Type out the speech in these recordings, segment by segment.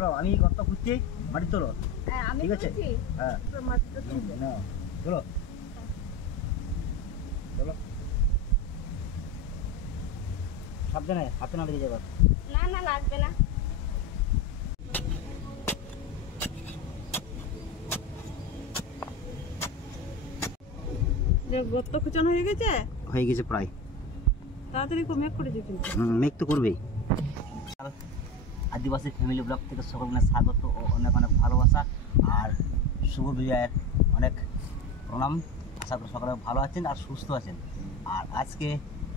চলো আমি কত খুঁজছি মাটি তোলো ঠিক আছে হ্যাঁ চলো চলো সাবধানে হাতে না লেগে যাবে না না লাগবে না গর্ত খোঁচানো হয়ে গেছে প্রায় তাড়াতাড়ি মেক করে দিতে মেক তো করবেই আদিবাসী ফ্যামিলি ব্লগ থেকে সকলকে স্বাগত ও অনেক অনেক ভালোবাসা আর শুভ বিজয়ের অনেক প্রণাম। আশা করি সকলে ভালো আছেন আর সুস্থ আছেন। আর আজকে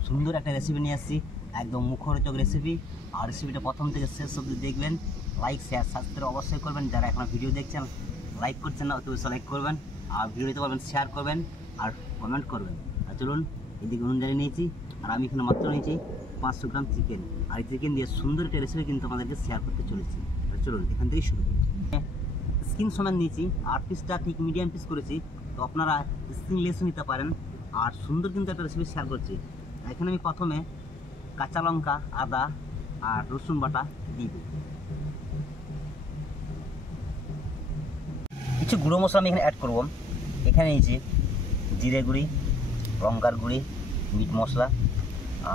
সুন্দর একটা রেসিপি নিয়ে আসছি, একদম মুখরোচক রেসিপি। আর রেসিপিটা প্রথম থেকে শেষ অবধি দেখবেন। লাইক শেয়ার সাবস্ক্রাইব অবশ্যই করবেন। যারা এখন ভিডিও দেখছেন লাইক করছেন না অবশ্যই লাইক করবেন, আর ভিডিও দিতে পারবেন শেয়ার করবেন আর কমেন্ট করবেন। আর চলুন এদিকে অনুযায়ী নিয়েছি, আর আমি এখানে মাত্র নিয়েছি 500 গ্রাম চিকেন। আর এই চিকেন দিয়ে সুন্দর একটা রেসিপি কিন্তু আমাদেরকে শেয়ার করতে চলেছি। চলুন এখান থেকেই শুরু করি। স্কিন সমান নিয়েছি, 8 পিসটা ঠিক মিডিয়াম পিস করেছি, তো আপনারা স্কিনলেসও নিতে পারেন। আর সুন্দর কিন্তু একটা রেসিপি শেয়ার করছি। এখানে আমি প্রথমে কাঁচা লঙ্কা, আদা আর রসুন বাটা দিয়ে দিই। কিছু গুঁড়ো মশলা আমি এখানে অ্যাড করব। এখানে নিয়েছি জিরে গুঁড়ি, লঙ্কার গুঁড়ি, মিট মশলা,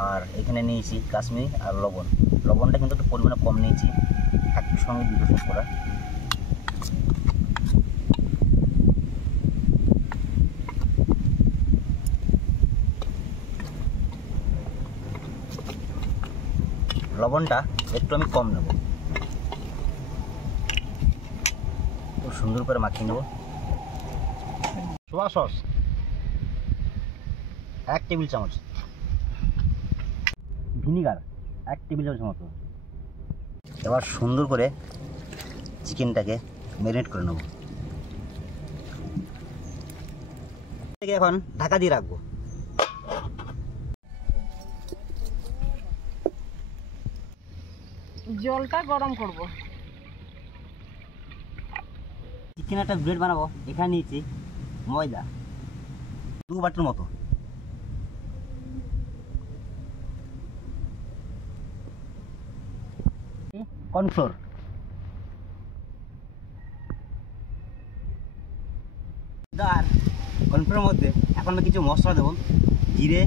আর এখানে নিয়েছি কাশ্মীরি আর লবণ। লবণটা কিন্তু একটু পরিমাণে কম নিয়েছি, একটু সঙ্গে দুটো শেষ করা। লবণটা একটু আমি কম নেব, খুব সুন্দর করে মাখিয়ে নেব। সোয়া সস 1 টেবিল চামচ, ভিনিগার 1 টেবিল চামচ মতো। এবার সুন্দর করে চিকেনটাকে ম্যারিনেট করে নেব। এখন ঢাকা দিয়ে রাখবো। জলটা গরম করব। চিকেন একটা ব্রেড বানাবো। এখানে নিয়েছি ময়দা 2 বাটির মতো, কর্নফ্লোর, আর কর্নফ্লোরের মধ্যে এখন আমি কিছু মশলা দেবো, জিরে,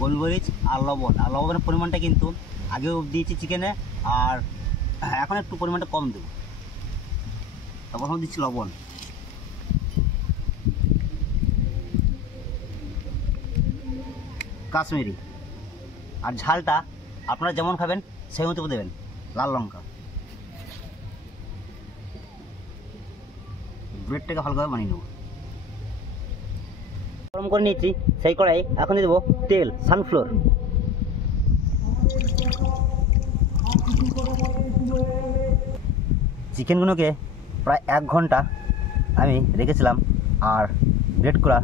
গোলমরিচ আর লবণ। আর লবণের পরিমাণটা কিন্তু আগেও দিয়েছি চিকেনে, আর এখন একটু পরিমাণটা কম দেবো। তারপর দিচ্ছি লবণ, কাশ্মীরি, আর ঝালটা আপনারা যেমন খাবেন সেই মতো দেবেন। লাল লঙ্কা। ব্রেডটাকে ভালোভাবে বানিয়ে নেব। গরম করে নিয়েছি সেই কড়াই, এখন দিয়ে দেবো তেল, সানফ্লাওয়ার। চিকেনগুলোকে প্রায় 1 ঘন্টা আমি রেখেছিলাম, আর ব্রেড করা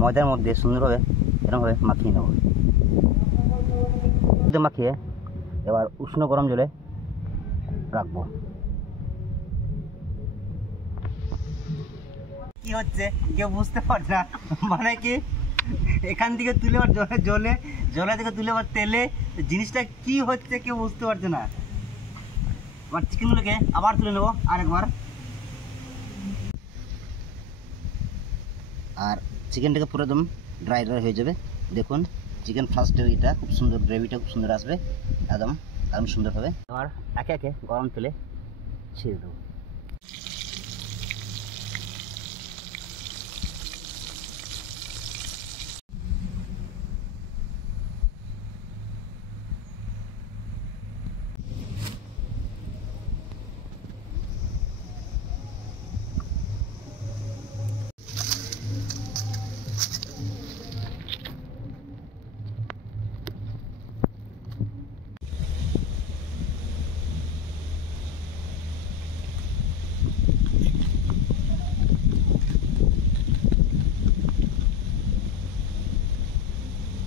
ময়দার মধ্যে সুন্দরভাবে এরকমভাবে মাখিয়ে নেব। মাখিয়ে এবার উষ্ণ গরম জলে রাখবো। কি হচ্ছে কেউ বুঝতে পারছে না, মানে কি এখান থেকে তুলে জলে থেকে তুলে আবার তেলে, জিনিসটা কি হচ্ছে কেউ বুঝতে পারছে না। আবার চিকেনগুলোকে আবার তুলে নেবো আরেকবার। আর চিকেনটাকে পুরো একদম ড্রাই হয়ে যাবে। দেখুন চিকেন ফার্স্টের এটা খুব সুন্দর, গ্রেভিটা খুব সুন্দর আসবে, একদম সুন্দর হবে। এবার একে একে গরম তেলে ছেড়ে দেবো।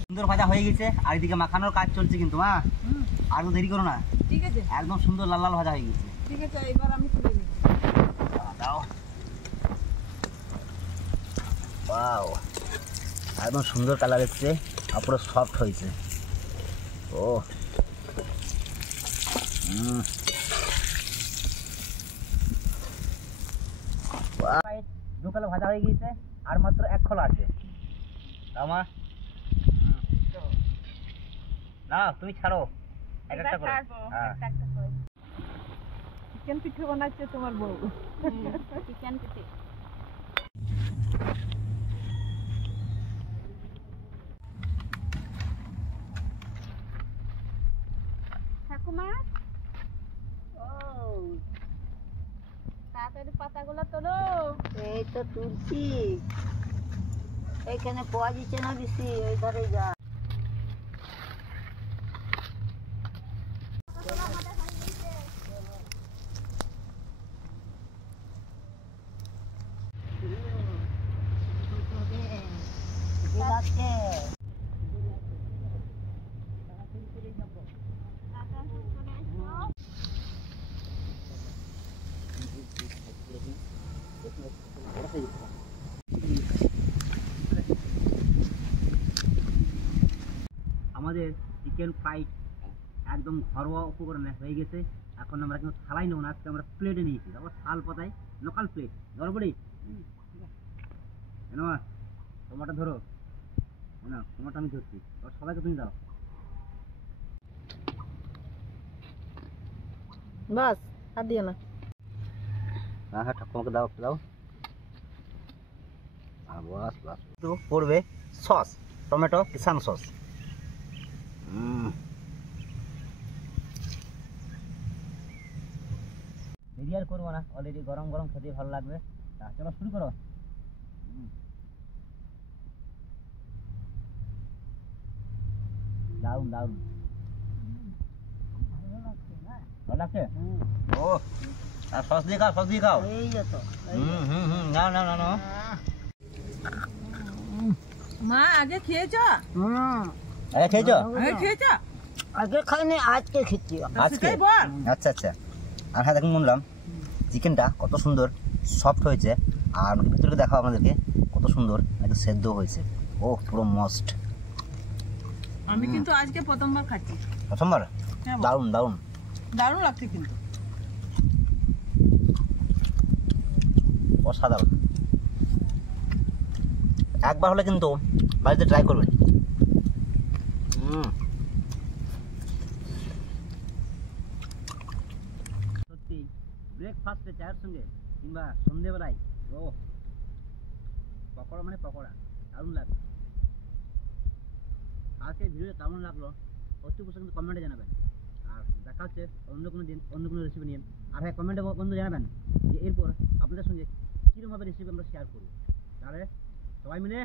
সুন্দর ভাজা হয়ে গেছে, আর এদিকে মাখানোর কাজ চলছে কিন্তু। মা আর তো দেরি করো না, ঠিক আছে, একদম সুন্দর লাল লাল ভাজা হয়ে গেছে। ঠিক আছে, এবার আমি তুলে নিই। দাও, ওয়াও, একদম সুন্দর কালার এসছে, আর পুরো সফট হয়েছে। ও তলে ভাজা হয়ে গিয়েছে, আর মাত্র 1 খোলা আছে। আমা না তুমি ছাড়ো, একটা করে। হ্যাঁ চিকেন পিঠে বানাচ্ছে তোমার বউ। চিকেন পিঠে। ঠাকুমা, ও তাড়াতাড়ি পাতাগুলো তোলো। এই তো তুলছি, এখানে পাওয়া যাচ্ছে না বেশি, ওই ধারে যা। আমাদের চিকেন ফ্রাই একদম ঘরোয়া উপকরণে হয়ে গেছে। এখন আমরা কিন্তু থালাই নেব না, আজকে আমরা প্লেটে নিয়েছি। তারপর থাল পাতায় লোকাল প্লেট গড়বড়ি কেন টমাটো ধরো না, টমাটো আমি ধরছি, আর সবাইকে তুমি দাও। বাস আর দিও না। হ্যাঁ হ্যাঁ ঠাকুমাকে দাও, দাও। বাস বাস তো পড়বে সস, টমেটো কিষান সস। দেরি আর করবো না, অলরেডি গরম গরম খেতে ভালো লাগবে। তা চলো শুরু করো। দারুন দারুন, ভালো লাগছে। ও আর সস দিয়ে খাও, সস দিয়ে খাও। এই যত নাও নাও নাও নাও। মা আগে খেয়েছ? আরে খেয়েছো? আগে খেয়েছ? আগে খাইনি, আজকে খেতে। আজকে? সেটাই বল। আচ্ছা আচ্ছা। আর হ্যাঁ দেখুন বললাম, চিকেনটা কত সুন্দর সফট হয়েছে, আর ভিতরে দেখাও আপনাদেরকে কত সুন্দর একদম সেদ্ধ হয়েছে। ও পুরো মস্ট। আমি কিন্তু আজকে প্রথমবার খাচ্ছি। প্রথমবার? হ্যাঁ, দারুণ দারুণ, দারুণ লাগছে কিন্তু। অসাধারণ। একবার হলে কিন্তু বাড়িতে ট্রাই করবেন। সত্যি ব্রেকফাস্টে চায়ের সঙ্গে কিংবা সন্ধেবেলায় ও পকোড়া মানে পকোড়া, দারুণ লাগবে। আজকে ভিডিওটা কেমন লাগলো অতি অবশ্যই কিন্তু কমেন্টে জানাবেন। আর দেখা হচ্ছে অন্য কোনো দিন অন্য কোনো রেসিপি নিয়ে। আর হ্যাঁ কমেন্টে বন্ধু জানাবেন যে এরপর আপনাদের সঙ্গে কীরকমভাবে রেসিপি আমরা শেয়ার করব। তাহলে সবাই মিলে